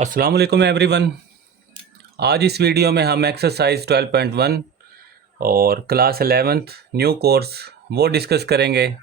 अस्सलाम वालेकुम एवरीवन। आज इस वीडियो में हम एक्सरसाइज 12.1 और क्लास 11th न्यू कोर्स वो डिस्कस करेंगे।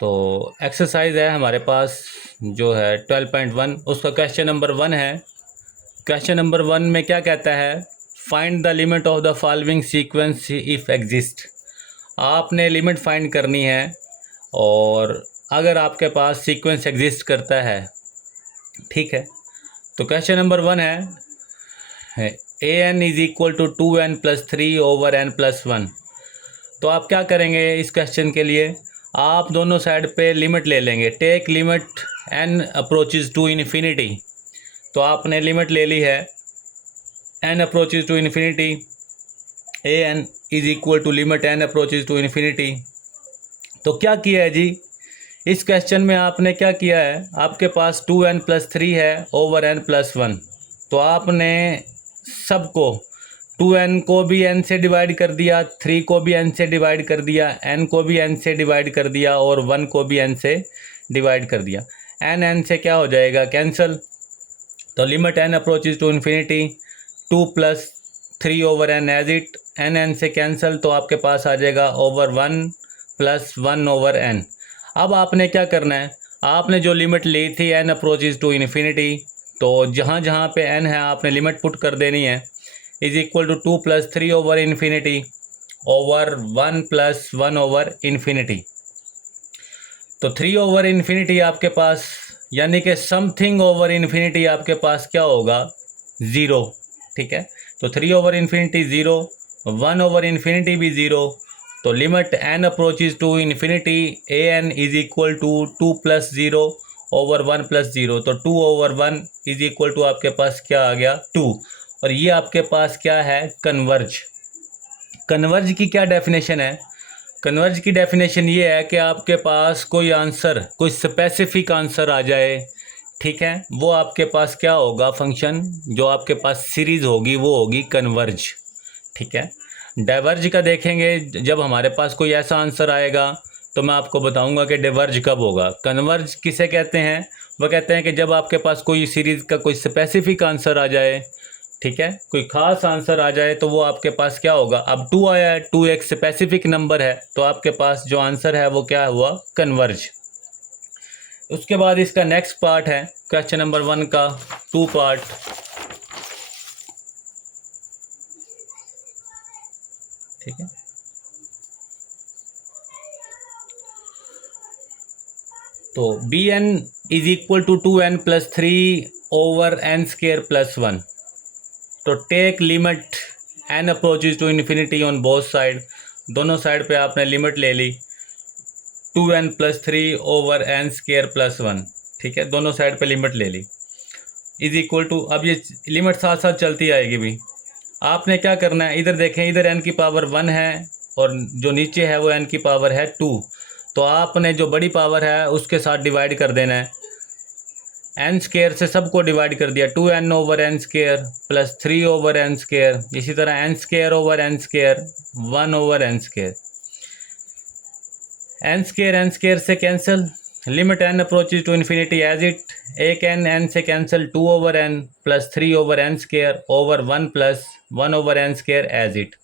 तो एक्सरसाइज है हमारे पास जो है 12.1, उसका क्वेश्चन नंबर 1 है। क्वेश्चन नंबर 1 में क्या कहता है, find the limit of the following sequence if exist. आपने लिमिट फाइंड करनी है और अगर आपके पास सीक्वेंस एग्जिस्ट करता है, ठीक है। तो क्वेश्चन नंबर 1 है a N is equal to 2n+3/n+1। तो आप क्या करेंगे इस क्वेश्चन के लिए, आप दोनों साइड पे लिमिट ले लेंगे। Take limit n approaches to infinity. तो आपने लिमिट ले ली है n approaches to infinity, A N is equal to limit n approaches to infinity. तो क्या किया है जी, इस क्वेश्चन में आपने क्या किया है, आपके पास 2n+3 है ओवर n+1। तो आपने सबको 2n को भी n से डिवाइड कर दिया, 3 को भी n से डिवाइड कर दिया, n को भी n से डिवाइड कर दिया और 1 को भी n से डिवाइड कर दिया। n से क्या हो जाएगा, कैंसिल। तो limit n approaches to infinity 2+3/n as it, n से कैंसिल, तो आपके पास आ जाएगा ओवर 1+1/n। अब आपने क्या करना है, आपने जो लिमिट ली थी n अप्रोचेज टू इन्फिनिटी, तो जहाँ जहाँ पे n है आपने लिमिट पुट कर देनी है, इज इक्वल टू 2+3/इन्फिनिटी ओवर 1+1/इन्फिनिटी। तो 3/इन्फिनिटी आपके पास, यानी कि समथिंग ओवर इन्फिनिटी आपके पास क्या होगा, ज़ीरो, ठीक है। तो 3/इन्फिनिटी ज़ीरो, 1/इन्फिनिटी भी ज़ीरो। तो limit n approaches to infinity A N is equal to 2+0/1+0। तो 2/1 इज इक्वल टू आपके पास क्या आ गया, 2। और ये आपके पास क्या है, कन्वर्ज। कन्वर्ज की क्या डेफिनेशन है, कन्वर्ज की डेफिनेशन ये है कि आपके पास कोई आंसर, कोई स्पेसिफिक आंसर आ जाए, ठीक है। वो आपके पास क्या होगा, फंक्शन जो आपके पास सीरीज़ होगी वो होगी कन्वर्ज, ठीक है। डाइवर्ज का देखेंगे, जब हमारे पास कोई ऐसा आंसर आएगा तो मैं आपको बताऊंगा कि डाइवर्ज कब होगा। कन्वर्ज किसे कहते हैं, वो कहते हैं कि जब आपके पास कोई सीरीज़ का कोई स्पेसिफिक आंसर आ जाए, ठीक है, कोई ख़ास आंसर आ जाए, तो वो आपके पास क्या होगा। अब 2 आया है, 2 एक स्पेसिफिक नंबर है, तो आपके पास जो आंसर है वो क्या हुआ, कन्वर्ज। उसके बाद इसका नेक्स्ट पार्ट है क्वेश्चन नंबर 1 का 2 पार्ट, ठीक है। तो B n is equal to 2n+3/n² + 1। तो take limit n approaches to infinity on both side. दोनों साइड पे आपने लिमिट ले ली 2n+3/n² + 1, ठीक है। दोनों साइड पे लिमिट ले ली, इज इक्वल टू, अब ये लिमिट साथ साथ चलती आएगी भी। आपने क्या करना है, इधर देखें, इधर n की पावर 1 है और जो नीचे है वो n की पावर है 2। तो आपने जो बड़ी पावर है उसके साथ डिवाइड कर देना है। n² से सबको डिवाइड कर दिया, 2n/n² + 3/n², इसी तरह n²/n², 1/n²। n² से cancel, limit n approaches to infinity as it, एक n से cancel, 2/n + 3/n² over 1+1/n² as it.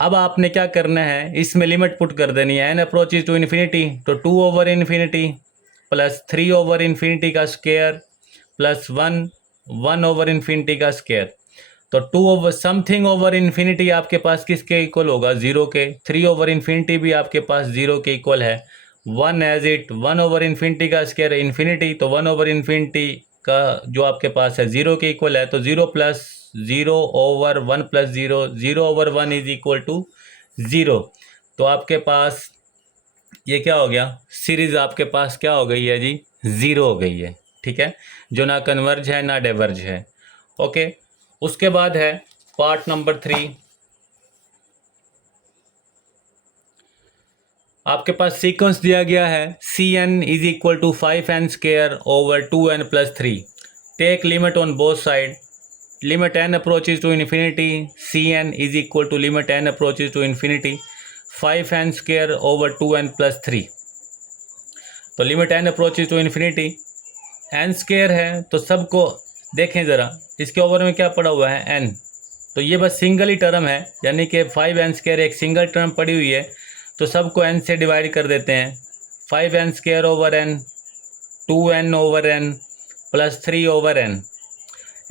अब आपने क्या करना है, इसमें लिमिट पुट कर देनी है, n अप्रोचेज टू इन्फिनिटी, तो 2/इन्फिनिटी + 3/इन्फिनिटी का स्क्वायर + 1/इन्फिनिटी का स्क्वायर। तो 2/समथिंग ओवर इन्फिनिटी आपके पास किसके इक्वल होगा, ज़ीरो के। 3/इन्फिनिटी भी आपके पास ज़ीरो के इक्वल है। 1 एज इट, 1/इन्फिनिटी का स्क्वायर इन्फिनिटी, तो 1/इन्फिनिटी का जो आपके पास है ज़ीरो के इक्वल है। तो 0 + 0/1+0, 0/1 इज इक्वल टू 0। तो आपके पास ये क्या हो गया, सीरीज़ आपके पास क्या हो गई है जी, ज़ीरो हो गई है, ठीक है, जो ना कन्वर्ज है ना डाइवर्ज है। ओके। उसके बाद है पार्ट नंबर 3। आपके पास सीक्वेंस दिया गया है, Cn is equal to 5n² / 2n+3। Take limit on both side, limit n approaches to infinity, Cn is equal to limit n approaches to infinity 5n² / 2n+3। तो limit n approaches to infinity, n square है तो सबको देखें ज़रा, इसके over में क्या पड़ा हुआ है एन, तो ये बस सिंगल ही टर्म है, यानी कि 5n स्क्वायर एक सिंगल टर्म पड़ी हुई है, तो सबको n से डिवाइड कर देते हैं। 5n square over n, 2n over n plus 3 over n,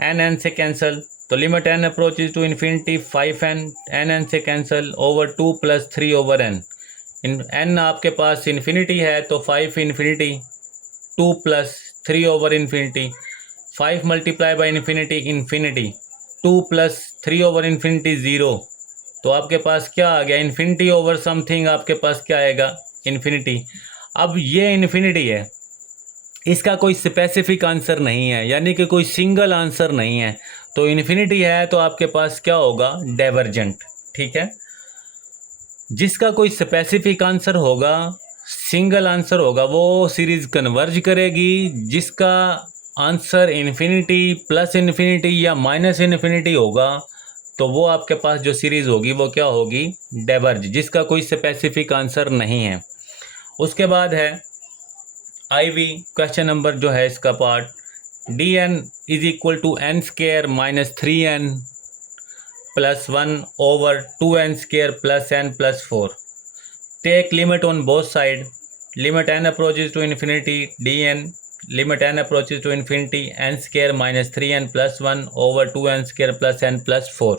n से कैंसिल, तो limit n approaches to infinity 5n, n से cancel over 2 plus 3 over n। n आपके पास इन्फिनिटी है तो 5 infinity, 2 plus 3 over infinity, 5 multiply by infinity infinity, 2 plus 3 over infinity 0। तो आपके पास क्या आ गया, इन्फिनिटी ओवर समथिंग आपके पास क्या आएगा, इन्फिनिटी। अब ये इन्फिनिटी है, इसका कोई स्पेसिफिक आंसर नहीं है, यानी कि कोई सिंगल आंसर नहीं है, तो इन्फिनिटी है तो आपके पास क्या होगा, डाइवर्जेंट। ठीक है, जिसका कोई स्पेसिफिक आंसर होगा, सिंगल आंसर होगा, वो सीरीज कन्वर्ज करेगी। जिसका आंसर इन्फिनिटी प्लस इन्फिनिटी या माइनस इन्फिनिटी होगा तो वो आपके पास जो सीरीज़ होगी वो क्या होगी, डाइवर्ज, जिसका कोई स्पेसिफिक आंसर नहीं है। उसके बाद है IV क्वेश्चन नंबर जो है इसका part, dn is equal to n square minus 3n plus 1 over 2n square plus n plus 4। Take limit on both side, limit n approaches to infinity dn, limit n approaches to infinity n square minus 3n plus 1 over 2n square plus n plus 4।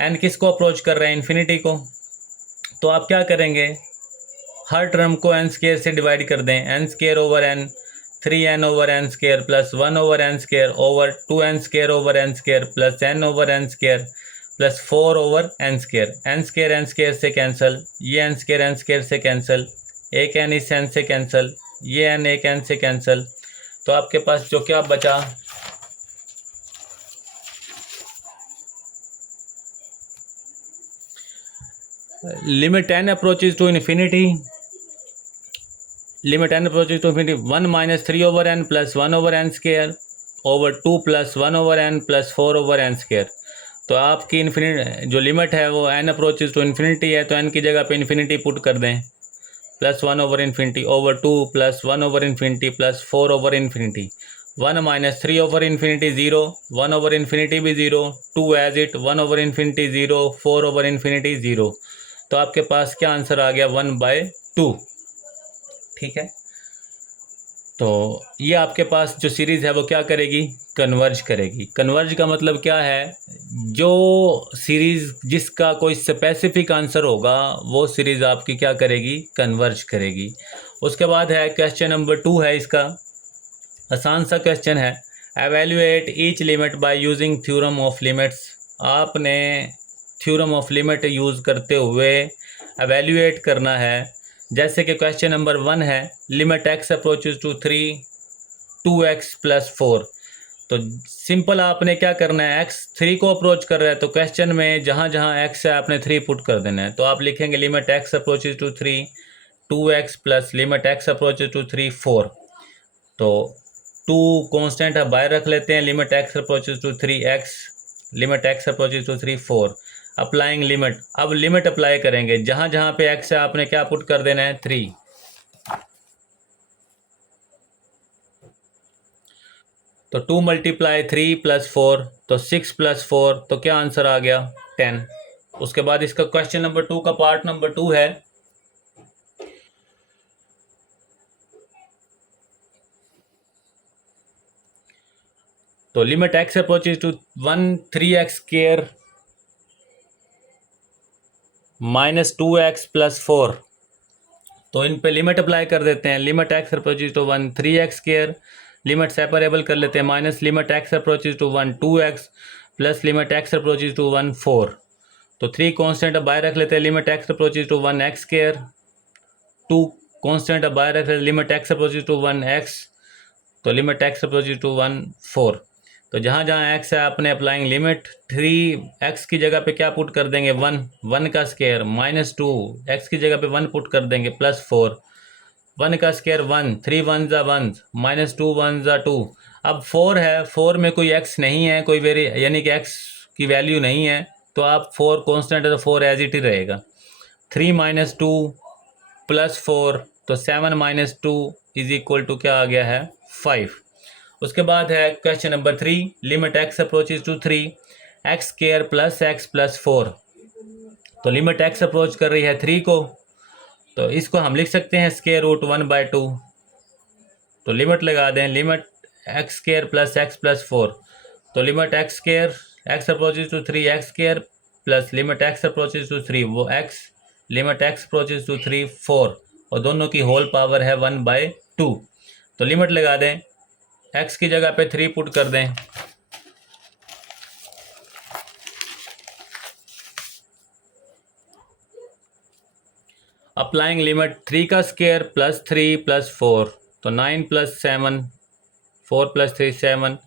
n किसको approach कर रहे हैं, infinity को, तो आप क्या करेंगे, हर टर्म को n स्क्वायर से डिवाइड कर दें, n square over n, 3n over n square plus 1 over n square over 2n square over n square plus n over n square plus 4 over n square. n square से cancel, ये n square से cancel, एक n इस n से cancel, ये n एक n से cancel, तो आपके पास जो क्या बचा, limit n approaches to infinity, limit n approaches to infinity 1 minus 3 over n plus 1 over n square over 2 plus 1 over n plus 4 over n square. तो आपकी इन्फिनिटी जो लिमिट है वो n अप्रोचेज टू इन्फिनिटी है, तो n की जगह पे इन्फिनिटी पुट कर दें, plus 1 over infinity over 2 plus 1 over infinity plus 4 over infinity, 1 minus 3 over infinity 0, 1 over infinity भी 0, 2 as it, 1 over infinity 0, 4 over infinity 0। तो आपके पास क्या आंसर आ गया, 1/2। ठीक है, तो ये आपके पास जो सीरीज़ है वो क्या करेगी, कन्वर्ज करेगी। कन्वर्ज का मतलब क्या है, जो सीरीज़ जिसका कोई स्पेसिफिक आंसर होगा वो सीरीज़ आपकी क्या करेगी, कन्वर्ज करेगी। उसके बाद है क्वेश्चन नंबर 2 है इसका, आसान सा क्वेश्चन है, evaluate each limit by using theorem of limits. आपने थ्योरम ऑफ लिमिट यूज़ करते हुए एवेल्यूएट करना है। जैसे कि क्वेश्चन नंबर 1 है, limit x approaches to 3 2x plus 4। तो सिंपल आपने क्या करना है, x 3 को अप्रोच कर रहा है तो क्वेश्चन में जहाँ जहाँ x है आपने 3 पुट कर देना है। तो आप लिखेंगे limit x approaches to 3 2x plus limit x approaches to 3 4। तो 2 कॉन्स्टेंट है बाहर रख लेते हैं, limit x approaches to 3x, limit x approaches to 3 4। Applying limit, अब लिमिट अप्लाई करेंगे, जहाँ जहाँ पे x है आपने क्या पुट कर देना है, 3। तो 2 मल्टीप्लाई 3 प्लस 4, तो 6 प्लस 4, तो क्या आंसर आ गया, 10। उसके बाद इसका क्वेश्चन नंबर 2 का पार्ट नंबर 2 है, तो limit x approaches to 1 3x square minus 2x plus 4। तो इन पे लिमिट अप्लाई कर देते हैं, limit x approaches to 1 3x square, limit separable कर लेते हैं, minus limit x approaches to 1 2x plus limit x approaches to 1 4। तो 3 कॉन्स्टेंट अब बाहर रख लेते हैं, limit x approaches to 1 x square, 2 constant अब बाहर रख लेते हैं, limit x approaches to 1 x, तो लिमिट x अप्रोचेज टू 1 4। तो जहाँ जहाँ x है आपने अप्लाइंग लिमिट, 3x की जगह पे क्या पुट कर देंगे, 1, 1 का स्क्वायर माइनस 2, x की जगह पे 1 पुट कर देंगे प्लस 4, 1 का स्क्वायर 1, 3 1 ज़ा 1 माइनस 2 1 ज़ा 2। अब 4 है, 4 में कोई x नहीं है, कोई यानी कि x की वैल्यू नहीं है, तो आप 4 कॉन्स्टेंट है तो 4 एज इट ही रहेगा। 3 माइनस 2 प्लस 4, तो 7 माइनस 2 इज इक्वल टू क्या आ गया है, 5। उसके बाद है question number 3, limit x approaches to 3 x square plus x plus 4। तो लिमिट x अप्रोच कर रही है 3 को, तो इसको हम लिख सकते हैं स्क्वायर रूट 1/2। तो लिमिट लगा दें, limit x square plus x plus 4। तो limit x square x approaches to 3 x square plus limit x approaches to 3 वो x, limit x approaches to 3 4, और दोनों की होल पावर है 1/2। तो लिमिट लगा दें, x की जगह पे 3 पुट कर दें, अप्लाइंग लिमिट 3 का स्क्वायर प्लस 3 प्लस 4, तो 9 प्लस 7, 4 प्लस 3 7,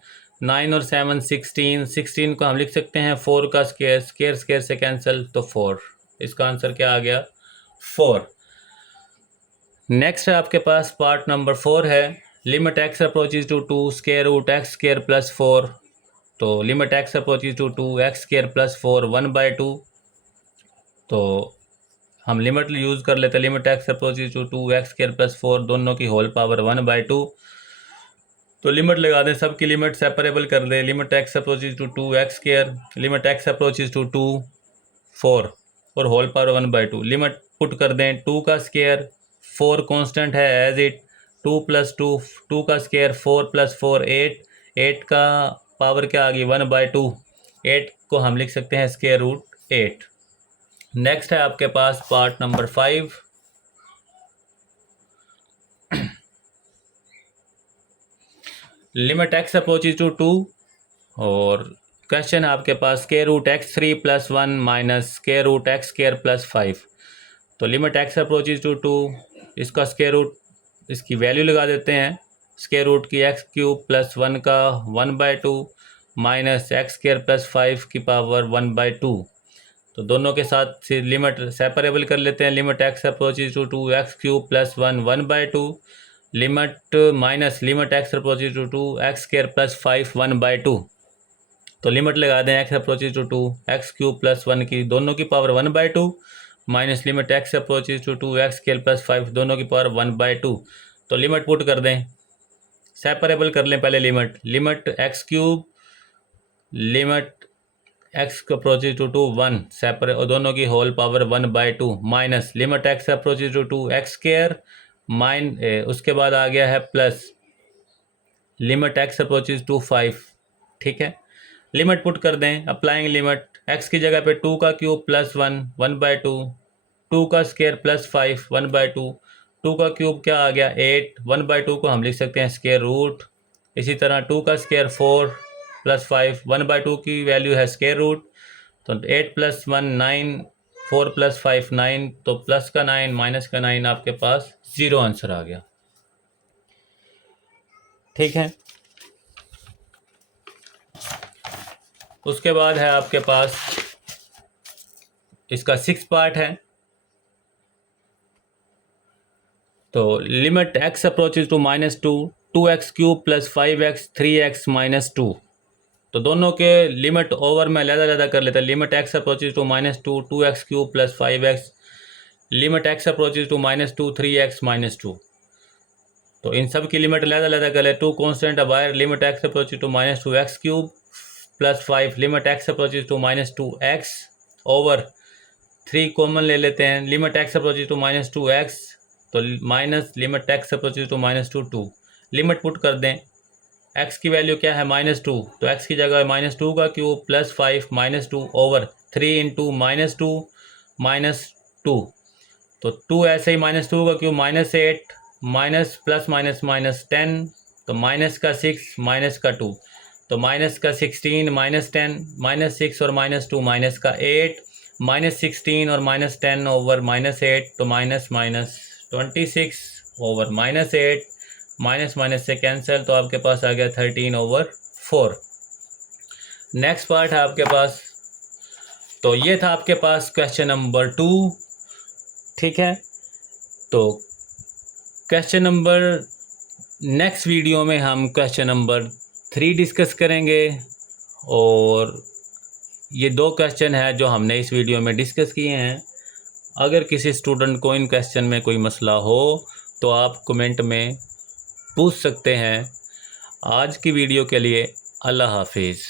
9 और 7 16, 16 को हम लिख सकते हैं 4 का स्क्वायर, स्क्वायर स्क्वायर से कैंसिल, तो 4। इसका आंसर क्या आ गया? 4। नेक्स्ट है आपके पास पार्ट नंबर 4 है, limit x approaches to 2 square root x square plus 4। तो limit x approaches to 2 x square plus 4 1/2। तो हम लिमिट यूज़ कर लेते हैं, limit x approaches to 2 x square plus 4, दोनों की होल पावर 1/2। तो लिमिट लगा दें, सबकी लिमिट सेपरेबल कर दें, limit x approaches to 2 x square, limit x approaches to 2 4 और होल पावर 1/2। लिमिट पुट कर दें, 2 का स्क्वायर, 4 कांस्टेंट है एज इट, 2 प्लस 2, 2 का स्क्वायर 4 प्लस 4 8, 8 का पावर क्या आ गई 1/2, 8 को हम लिख सकते हैं स्क्वायर रूट 8। नेक्स्ट है आपके पास part number 5, limit x approaches to 2, और क्वेश्चन है आपके पास square root x3 plus 1 minus square root x square plus 5। तो लिमिट एक्स अप्रोचेज टू 2, इसका स्क्वायर रूट, इसकी वैल्यू लगा देते हैं, स्क्वायर रूट की x³ प्लस 1 का 1/2 माइनस एक्स स्क्वायर प्लस 5 की पावर 1/2। तो दोनों के साथ लिमिट सेपरेबल कर लेते हैं, limit x approaches to 2 x³ plus 1 1/2, limit minus limit x approaches to 2 x square plus 5 1/2। तो लिमिट लगा दें, x approaches to 2 x³ plus 1 की दोनों की power 1/2 minus limit x approaches to 2 x square plus 5 दोनों की पावर 1/2। तो limit put कर दें, सेपरेबल कर लें पहले limit, limit x³ limit x approaches to 1 separate और दोनों की whole power 1/2 minus limit x approaches to 2 x square उसके बाद आ गया है plus limit x approaches to 5। ठीक है, लिमिट पुट कर दें, अप्लाइंग लिमिट, x की जगह पे 2 का क्यूब प्लस 1 1/2, 2 का स्क्वायर प्लस 5 1/2, 2 का क्यूब क्या आ गया 8, 1/2 को हम लिख सकते हैं स्क्वायर रूट। इसी तरह 2 का स्क्वायर 4 प्लस 5, 1/2 की वैल्यू है स्क्वायर रूट, तो 8 प्लस 1 9, 4 प्लस 5 9, तो प्लस का 9 माइनस का 9 आपके पास 0 आंसर आ गया। ठीक है, उसके बाद है आपके पास इसका 6 पार्ट है। तो limit x approaches to -2 2x³ plus 5x 3x minus 2। तो दोनों के लिमिट ओवर में अलग-अलग कर लेते हैं, limit x approaches to -2 2x³ plus 5x, limit x approaches to -2 3x minus 2। तो इन सब की लिमिट अलग-अलग कर ले, 2 कॉन्स्टेंट अब आए, limit x approaches to -2 x³ plus 5, limit x approaches to -2 x over 3 common ले लेते हैं, limit x approaches to -2 x, तो minus limit x approaches to -2 2, limit put कर दें, x की वैल्यू क्या है -2, तो x की जगह -2 का क्यूब प्लस 5 -2 ओवर 3 इंटू -2 -2, तो 2 ऐसे ही -2 का cube -8 minus plus minus minus 10, तो माइनस का 6 माइनस का 2, तो माइनस का 16 -10 -6 और -2 माइनस का 8 -16 और -10 ओवर -8, तो minus minus 26 over -8, minus minus से कैंसिल, तो आपके पास आ गया 13/4। नेक्स्ट पार्ट है आपके पास, तो ये था आपके पास क्वेश्चन नंबर 2। ठीक है, तो क्वेश्चन नंबर नेक्स्ट वीडियो में हम क्वेश्चन नंबर 3 डिस्कस करेंगे, और ये 2 क्वेश्चन है जो हमने इस वीडियो में डिस्कस किए हैं। अगर किसी स्टूडेंट को इन क्वेश्चन में कोई मसला हो तो आप कमेंट में पूछ सकते हैं। आज की वीडियो के लिए अल्लाह हाफिज़।